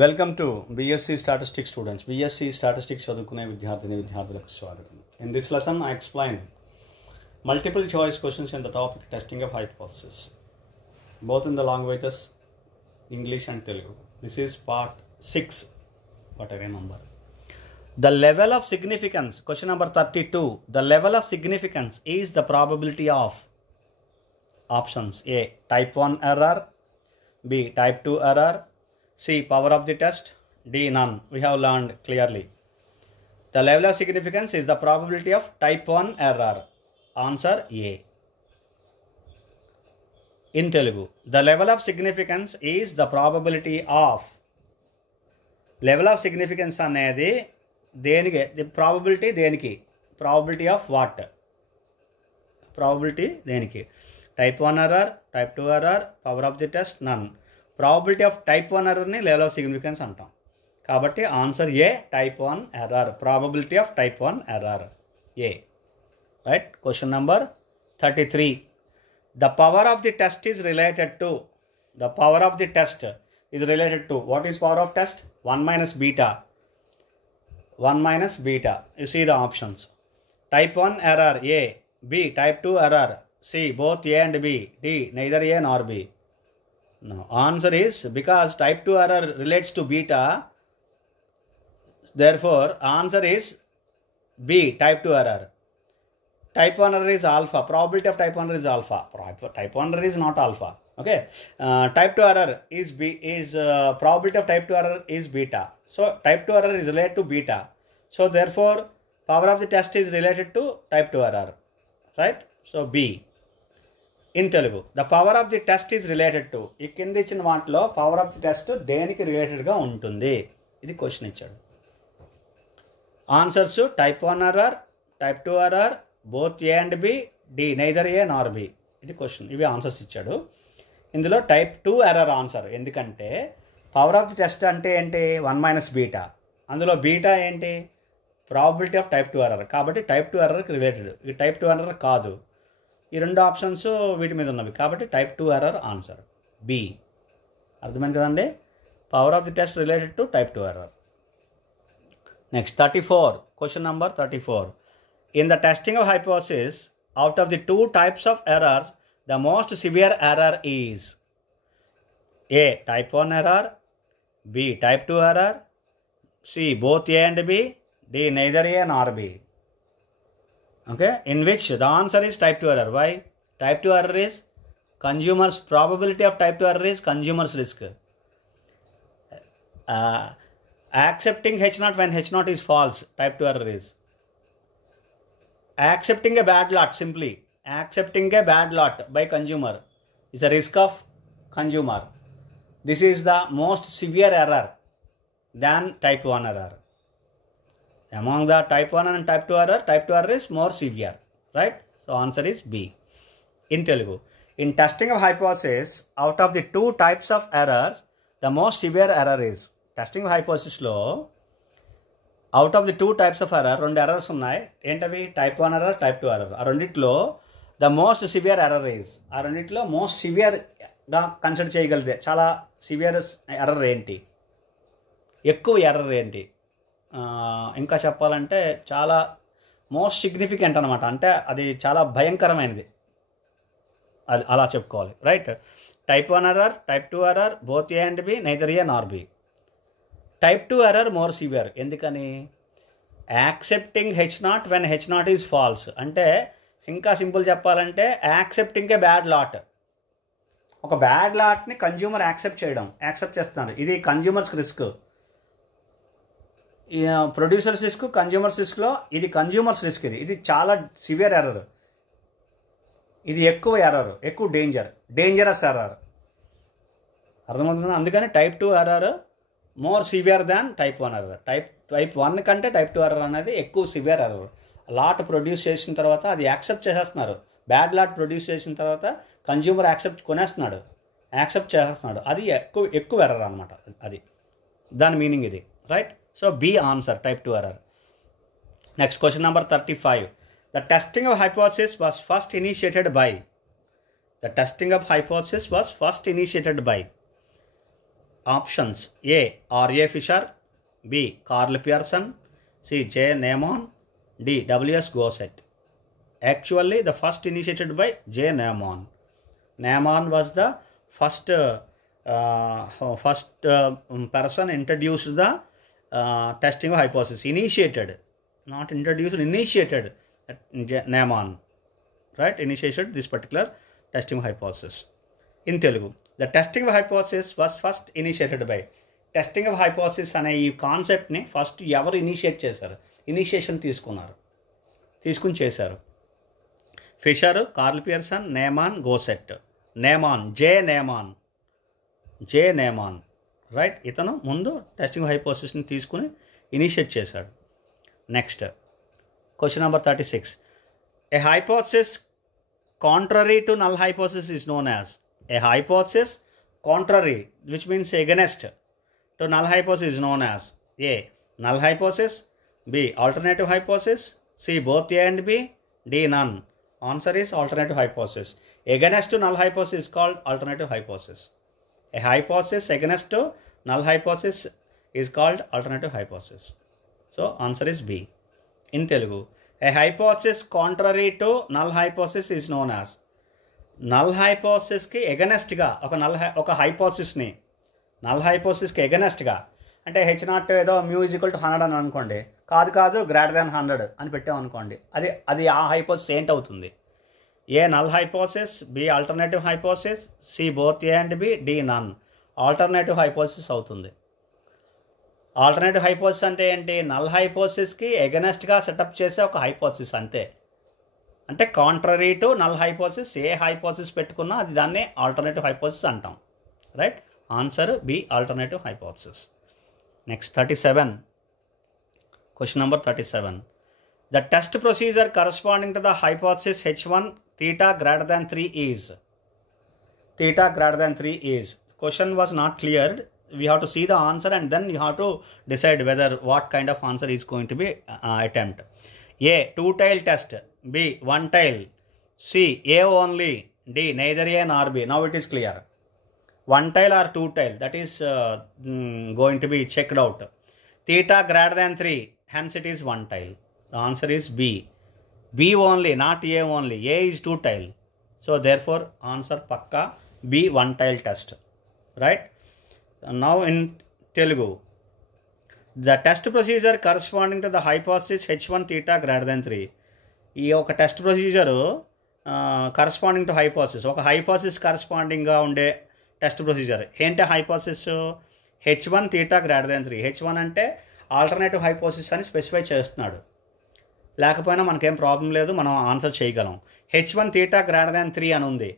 Welcome to BSc Statistics students. BSc Statistics చదువుకునే విద్యార్థులకు స్వాగతం. In this lesson, I explain multiple choice questions in the topic testing of hypothesis, both in the languages English and Telugu. This is part 6, what I remember. The level of significance, question number 32. The level of significance is the probability of options A. Type 1 error, B. Type 2 error, C. Power of the test, D. None. We have learned clearly. The level of significance is the probability of type 1 error. Answer A. In Telugu, the level of significance is the probability of. Level of significance అనేది దేనికి, probability దేనికి, probability of what, probability దేనికి, type 1 error, type 2 error, power of the test, none. Probability of type 1 ఎర్రర్ని level of significance అంటాం. కాబట్టి answer A, type 1 error. Probability of type 1 error A. Right. Question number 33. The power of the test is related to. The power of the test is related to. What is power of test? 1 minus beta. 1 minus beta. You see the options. Type 1 error A, B. Type 2 error C. Both A and B, D. Neither A nor B. No, answer is, because type 2 error relates to beta, therefore answer is B, type 2 error. Type 1 error is alpha. Probability of type 1 error is alpha. Type 1 error is not alpha. Okay. Type 2 error is probability of type 2 error is beta. So type 2 error is related to beta. So therefore power of the test is related to type 2 error. Right? So B. In Telugu, the power of the test is related to. ఈ కింద ఇచ్చిన వాటిలో power of the test దేనికి రిలేటెడ్గా ఉంటుంది? ఇది question ఇచ్చాడు. Answers type 1 error, type 2 error, both A and B, D neither A nor B. ఇది క్వశ్చన్. ఇవి ఆన్సర్స్ ఇచ్చాడు. ఇందులో టైప్ 2 ఎర్రర్ ఆన్సర్. ఎందుకంటే పవర్ ఆఫ్ ది టెస్ట్ అంటే ఏంటి? 1 minus బీటా. అందులో బీటా ఏంటి? Probability of type 2 error. కాబట్టి టైప్ 2 ఎర్రర్కి రిలేటెడ్. ఈ టైప్ 2 ఎర్రర్ కాదు. ఈ రెండు ఆప్షన్స్ వీటి మీద ఉన్నవి. కాబట్టి టైప్ 2 ఎర్రర్ ఆన్సర్ బి. అర్థమైంది కదండి? Power of the test related to type 2 error. Next 34. Question number 34. In the testing of hypothesis, out of the 2 types of errors, the most severe error is A. Type 1 error, B. Type 2 error, C. Both A and B, D. Neither A nor B. Okay, in which the answer is type 2 error. Why? Type 2 error is consumer's probability of type 2 error is consumer's risk. Accepting H0 when H0 is false, type 2 error is. Accepting a bad lot, simply accepting a bad lot by consumer is the risk of consumer. This is the most severe error than type 1 error. Among the type 1 and type 2 error is more severe. Right? So answer is B. In Telugu, in testing of hypothesis, out of the 2 types of errors, the most severe error is. Testing of hypothesis లో out of the 2 types of error, 2 errors ఉన్నాయి. ఏంటవి? Type 1 error, type 2 error. ఆ రెండిట్లో the most severe error is. ఆ రెండిట్లో most సివియర్గా consider చేయగలిగితే చాలా సివియర్ ఎర్రర్ ఏంటి, ఎక్కువ ఎర్రర్ ఏంటి, ఇంకా చెప్పాలంటే చాలా మోస్ట్ సిగ్నిఫికెంట్ అనమాట. అంటే అది చాలా భయంకరమైనది, అది అలా చెప్పుకోవాలి. Right. Type 1 error, type 2 error, both A and B, neither A nor B. Type 2 error more severe. ఎందుకని? Accepting H0 when H0 is false. అంటే ఇంకా సింపుల్ చెప్పాలంటే యాక్సెప్టింగ్ ఏ బ్యాడ్ లాట్. ఒక బ్యాడ్ లాట్ని కన్జ్యూమర్ యాక్సెప్ట్ చేస్తున్నారు. ఇది consumers risk. Producers risk, consumers రిస్క్లో ఇది కన్జ్యూమర్స్ రిస్క్. ఇది చాలా సివియర్ ఎర్రర్. ఇది ఎక్కువ ఎర్రర్, ఎక్కువ డేంజరస్ ఎర్రర్. అర్థమవుతుందా? అందుకని టైప్ 2 ఎర్రర్ మోర్ సివియర్ దాన్ టైప్ 1 ఎర్రర్. టైప్ 1 కంటే టైప్ 2 ఎర్రర్ అనేది ఎక్కువ సివియర్ ఎర్రర్. లాట్ ప్రొడ్యూస్ చేసిన తర్వాత అది యాక్సెప్ట్ చేసేస్తున్నారు. బ్యాడ్ లాట్ ప్రొడ్యూస్ చేసిన తర్వాత కన్జ్యూమర్ యాక్సెప్ట్ చేసేస్తున్నాడు. అది ఎక్కువ ఎర్రర్ అనమాట. అది దాని మీనింగ్ ఇది. Right. So B answer, type 2 error. Next, question number 35. The testing of hypothesis was first initiated by. The testing of hypothesis was first initiated by. Options: A. R.A. Fisher, B. Carl Pearson, C. J. Neyman, D. W.S. Gossett. Actually, the first initiated by J. Neyman. Neyman was the first person introduced the testing of hypothesis. Initiated, not introduced, initiated. Neyman, right? Initiated this particular testing of hypothesis. In Telugu, the testing of hypothesis was first initiated by. Testing of hypothesis అనే ఈ కాన్సెప్ట్ని first ఎవరు initiate చేశారు, initiation తీసుకుని చేశారు? Fisher, Karl Pearson, Neyman, Gosset. Neyman, J Neyman, right? ఇతను ముందు testing హైపోథసిస్ని తీసుకుని ఇనిషియేట్ చేశాడు. Next question number 36. A hypothesis contrary to null hypothesis is known as. A hypothesis contrary, which means against to null hypothesis, is known as A. Null hypothesis, B. Alternative hypothesis, C. Both A and B, D. None. Answer is alternative hypothesis. Against to null hypothesis is called alternative hypothesis. A hypothesis against to null hypothesis is called alternative hypothesis. So answer is B. In Telugu, a hypothesis contrary to null hypothesis is known as. Null hypothesis ki against ga oka hypothesis ni null hypothesis ki against ga అంటే h0 ఏదో mu = 100 అని అనుకోండి, కాదు greater than 100 అని పెట్టాం అనుకోండి, అది ఆ హైపోథసిస్ ఏంటవుతుంది? A null hypothesis, B alternative hypothesis, C both A and B, D none. Alternative hypothesis అవుతుంది. ఆల్టర్నేటివ్ హైపోథసిస్ అంటే ఏంటి? నల్ హైపోథసిస్కి ఎగనెస్ట్గా సెటప్ చేసే ఒక హైపోథసిస్ అంతే. అంటే కాంట్రరీ టు నల్ హైపోథసిస్ ఏ హైపోథసిస్ పెట్టుకున్నా అది దాన్నే ఆల్టర్నేటివ్ హైపోథసిస్ అంటాం, right? Answer B, alternative hypothesis. Next 37. Question number 37. The test procedure corresponding to the hypothesis H1 theta greater than 3 is. Theta greater than 3 is. Question was not cleared. We have to see the answer and then you have to decide whether what kind of answer is going to be attempt. A. 2-tail test. B. 1-tail. C. A only. D. Neither A nor B. Now it is clear. 1-tail or 2-tail, that is going to be checked out. Theta greater than 3, hence it is 1-tail. The answer is B. B only, not A only. A is 2-tail. So therefore answer pakka B, 1-tail test, right? Now in Telugu, the test procedure corresponding to the hypothesis H1 theta greater than 3. ఈ ఒక test procedure corresponding to hypothesis, ఒక hypothesis కరస్పాండింగ్గా ఉండే test procedure ఏంటి? Hypothesis H1 theta greater than 3. H1 అంటే alternative hypothesis అని specify చేస్తున్నాడు. లేకపోయినా మనకేం ప్రాబ్లం లేదు, మనం ఆన్సర్ చేయగలం. H1 theta greater than 3 అని ఉంది.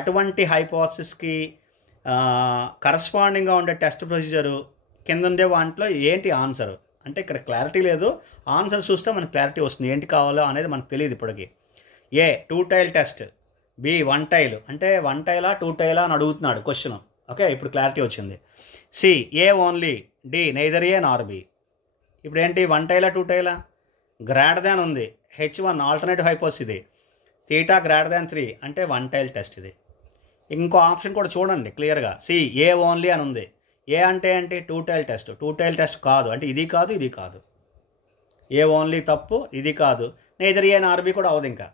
అటువంటి హైపోథసిస్కి కరస్పాండింగ్గా ఉండే టెస్ట్ ప్రొసీజరు కింద ఉండే వాటిలో ఏంటి ఆన్సర్ అంటే ఇక్కడ క్లారిటీ లేదు. ఆన్సర్ చూస్తే మనకు క్లారిటీ వస్తుంది, ఏంటి కావాలో అనేది మనకు తెలియదు ఇప్పటికి. ఏ 2-tail టెస్ట్, బి 1-tail అంటే 1-tail 2-tail అని అడుగుతున్నాడు క్వశ్చన్. ఓకే, ఇప్పుడు క్లారిటీ వచ్చింది. C A only, D neither A nor B. ఇప్పుడు ఏంటి? 1-tail 2-tail గ్రేటర్ దాన్ ఉంది. H1 ఆల్టర్నేటివ్ హైపోథసిస్ ఇది. థీటా గ్రేటర్ దాన్ 3 అంటే 1-tail టెస్ట్ ఇది. ఇంకో ఆప్షన్ కూడా చూడండి క్లియర్గా, సి ఏ ఓన్లీ అని ఉంది. ఏ అంటే ఏంటి? 2-tail test. 2-tail టెస్ట్ కాదు అంటే ఇది కాదు ఇది కాదు. ఏ ఓన్లీ తప్పు, ఇది కాదు. నైదర్ ఏ నార్ బి కూడా అవ్వదు. ఇంకా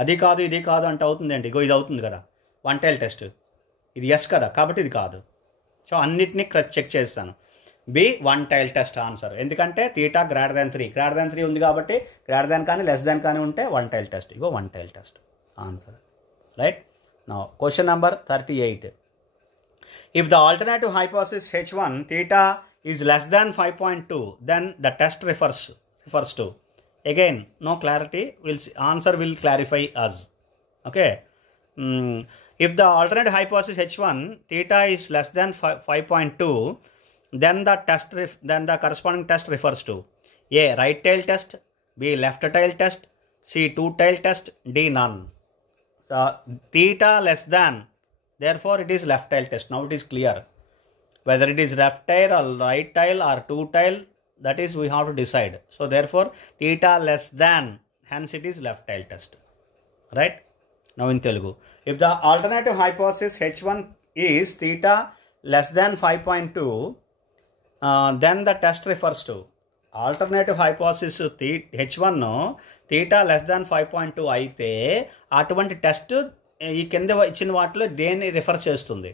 అది కాదు ఇది కాదు అంటే అవుతుంది ఏంటి? ఇగో ఇది అవుతుంది కదా 1-tail టెస్ట్, ఇది ఎస్ కదా, కాబట్టి ఇది కాదు. సో అన్నిటినీ చెక్ చేస్తాను. B 1-tail test answer. ఎందుకంటే theta greater than 3, greater than 3 ఉంది కాబట్టి గ్రేటర్ దాన్ కానీ లెస్ దాన్ కానీ ఉంటే 1-tail test. Ego 1-tail test answer, right? Now question number 38. If the alternative hypothesis H1 theta is less than 5.2, then the test refers to. Again, no clarity. Answer will clarify us. Okay. If the alternative hypothesis H1 theta is less than 5.2, then the corresponding test refers to A. Right-tail test, B. Left-tail test, C. 2-tail test, D. None. So theta less than, therefore it is left-tail test. Now it is clear whether it is left-tail or right-tail or 2-tail, that is we have to decide. So therefore theta less than, hence it is left-tail test, right? Now in Telugu, if the alternative hypothesis H1 is theta less than 5.2, then the test refers to alternative hypothesis H1 theta less than 5.2 అయితే అటువంటి test ఈ కింద ఇచ్చిన వాటిలో దేన్ని refer చేస్తుంది.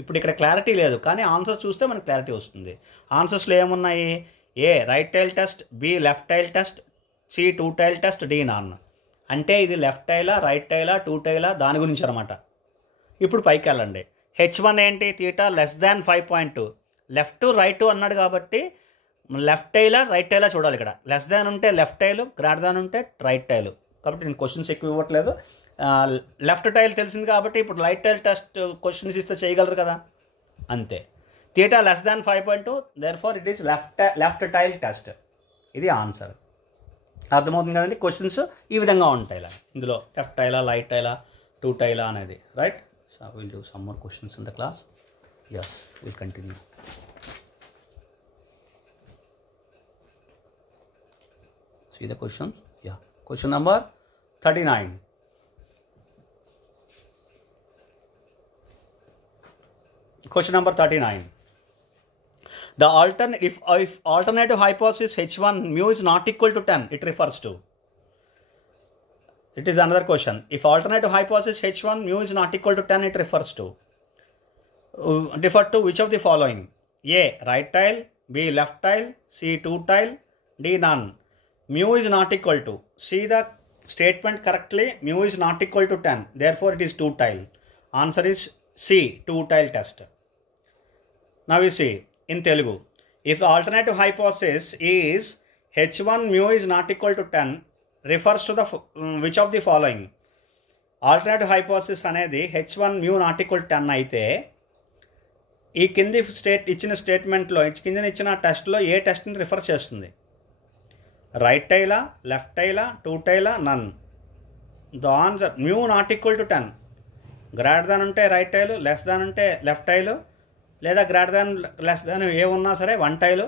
ఇప్పుడు ఇక్కడ క్లారిటీ లేదు, కానీ ఆన్సర్స్ చూస్తే మనకు క్లారిటీ వస్తుంది. ఆన్సర్స్లో ఏమున్నాయి? A right tail test, B left tail test, C two tail test, D none. అంటే ఇది లెఫ్ట్ టైలా రైట్ టైలా టూ టైలా దాని గురించి అనమాట. ఇప్పుడు పైకి వెళ్ళండి. H1 ఏంటి? Theta less than 5.2. Left right అన్నాడు కాబట్టి లెఫ్ట్ టైలా రైట్ టైలా చూడాలి. ఇక్కడ లెస్ దాన్ ఉంటే లెఫ్ట్ టైలు, గ్రేటర్ దాన్ ఉంటే రైట్ టైలు. కాబట్టి నేను క్వశ్చన్స్ ఎక్కువ ఇవ్వట్లేదు. లెఫ్ట్ టైల్ తెలిసింది కాబట్టి ఇప్పుడు రైట్ టైల్ టెస్ట్ క్వశ్చన్స్ ఇస్తే చేయగలరు కదా, అంతే. Theta less than 5.2, therefore it is left tail test. ఇది ఆన్సర్. అర్థమవుతుంది కదండి. క్వశ్చన్స్ ఈ విధంగా ఉంటాయి. ఇలా ఇందులో లెఫ్ట్ టైలా రైట్ టైలా టూ టైలా అనేది, right. So will do some more questions in the class. Yes, will continue. See the questions? Yeah. Question number 39. Question number 39. If alternative hypothesis H1 mu is not equal to 10, it refers to. It is another question. If alternative hypothesis H1 mu is not equal to 10, it refers to. Refer to which of the following? A right tile, B left tile, C two tile, D none. Mu is not equal to. See the statement correctly. Mu is not equal to 10. Therefore, it is two tile. Answer is C, two tile test. Now we see in Telugu. If the alternative hypothesis is H1 mu is not equal to 10, refers to the which of the following? Alternative hypothesis అనేది H1 mu not equal to 10 అయితే ఈ కింది ఇచ్చిన స్టేట్మెంట్లో కింద ఇచ్చిన టెస్ట్లో ఏ టెస్ట్ని రిఫర్ చేస్తుంది? రైట్ టైలా, లెఫ్ట్ టైలా, టూ టైలా, none. The answer mu not equal to 10. Greater than ఉంటే రైట్ టైలు, లెస్ దాన్ ఉంటే లెఫ్ట్ టైలు, లేదా గ్రేటర్ దాన్ లెస్ దాన్ ఏ ఉన్నా సరే వన్ టైలు,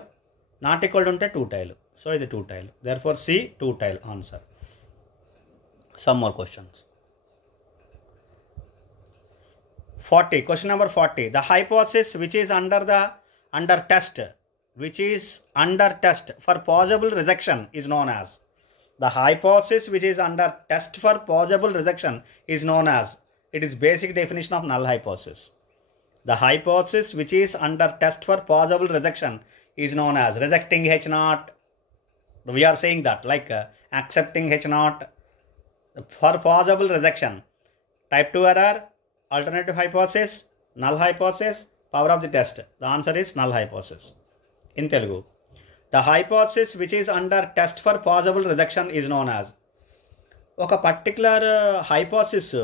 నాట్ ఈక్వల్ ఉంటే టూ టైలు. సో ఇది two tail. Therefore C two tail answer. Some more questions. 40. Question number 40. The hypothesis which is under test for possible rejection is known as. The hypothesis which is under test for possible rejection is known as. It is basic definition of null hypothesis. The hypothesis which is under test for possible rejection is known as rejecting H0. We are saying that like accepting H0 for possible rejection. Type 2 error, alternative hypothesis, null hypothesis, power of the test. The answer is null hypothesis. In Telugu, the hypothesis which is under test for possible rejection is known as. ఒక particular hypothesis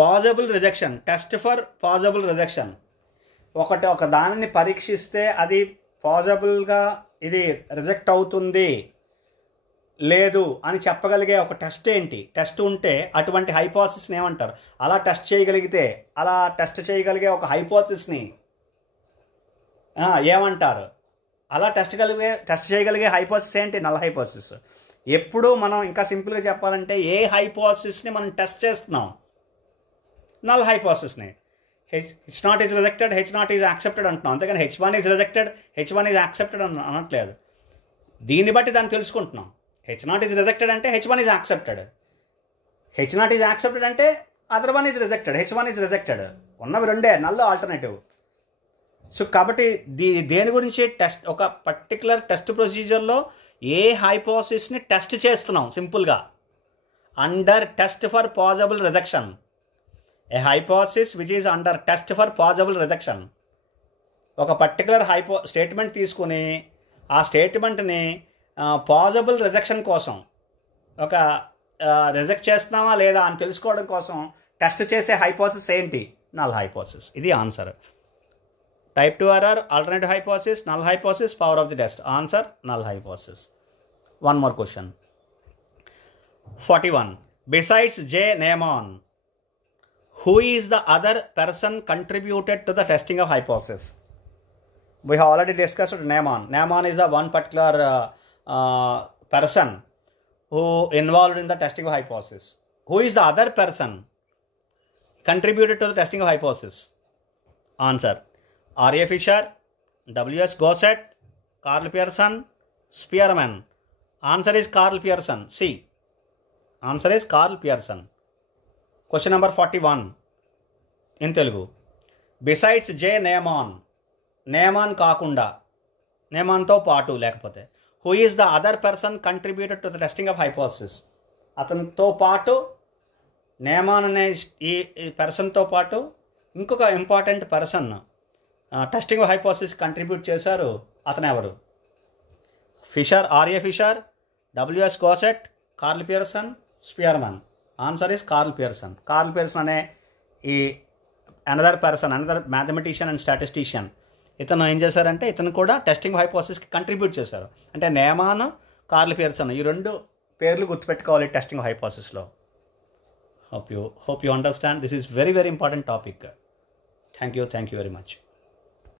possible rejection, test for possible rejection. ఒక దానిని పరీక్షిస్తే అది పాజిబుల్గా ఇది reject అవుతుంది లేదు అని చెప్పగలిగే ఒక టెస్ట్ ఏంటి? టెస్ట్ ఉంటే అటువంటి హైపోథసిస్ని ఏమంటారు? అలా టెస్ట్ చేయగలిగే ఒక హైపోథసిస్ని ఏమంటారు? అలా టెస్ట్ చేయగలిగే హైపోథసిస్ ఏంటి? Null hypothesis. ఎప్పుడు మనం ఇంకా సింపుల్గా చెప్పాలంటే ఏ హైపోథసిస్ని మనం టెస్ట్ చేస్తున్నాం? Null హైపోథసిస్ని. H0 is rejected, H0 is accepted అంటున్నాం, అంతేకాని H1 is rejected, H1 is accepted అనట్లేదు. దీన్ని బట్టి దాన్ని తెలుసుకుంటున్నాం. H0 is rejected అంటే H1 is accepted, H0 is accepted అంటే other one is rejected, H1 is rejected. ఉన్నవి రెండే, నల్ ఆల్టర్నేటివ్. సో కాబట్టి దేని గురించి టెస్ట్, ఒక పర్టికులర్ టెస్ట్ ప్రొసీజర్లో ఏ హైపోథసిస్ని టెస్ట్ చేస్తున్నాం? సింపుల్గా under test for possible rejection. A hypothesis which is under test for possible rejection. ఒక పర్టికులర్ స్టేట్మెంట్ తీసుకుని ఆ స్టేట్మెంట్ని పాజిబుల్ రిజెక్షన్ కోసం, ఒక రిజెక్ట్ చేస్తున్నామా లేదా అని తెలుసుకోవడం కోసం టెస్ట్ చేసే హైపోథసిస్ ఏంటి? Null hypothesis. ఇది answer. Type 2 error, alternative hypothesis, null hypothesis, power of the test. Answer, null hypothesis. One more question. 41. Besides J. Neyman, who is the other person contributed to the testing of hypothesis? We have already discussed Neyman. Neyman is the one particular person who involved in the testing of hypothesis. Who is the other person? contributed to the testing of hypothesis? Answer: R.A. Fisher, W.S. Gossett, Carl Pearson, Spearman. Answer is Carl Pearson. C. Answer is Carl Pearson. Question number 41 in Telugu. Besides J. Neyman కాకుండా, నేమాన్తో పాటు లేకపోతే, who is the other person contributed to the testing of hypothesis? అతనితో పాటు, నేమాన్ అనే ఈ పర్సన్తో పాటు ఇంకొక important person testing of hypothesis contribute చేశారు. అతను ఎవరు? Fisher, R A Fisher, W S Gosset, Karl Pearson, Spearman. Answer is Karl Pearson. Karl Pearson అనే ఈ అనదర్ మ్యాథమెటిషియన్ అండ్ స్టాటిస్టిషియన్, ఇతను ఏం చేశారంటే ఇతను కూడా టెస్టింగ్ హైపోథసిస్కి కంట్రిబ్యూట్ చేశారు. అంటే నేమాన్, కార్ల్ పియర్సన్ ఈ రెండు పేర్లు గుర్తుపెట్టుకోవాలి testing హైపోథసిస్లో. Hope you understand. This is very, very important topic. Thank you very much.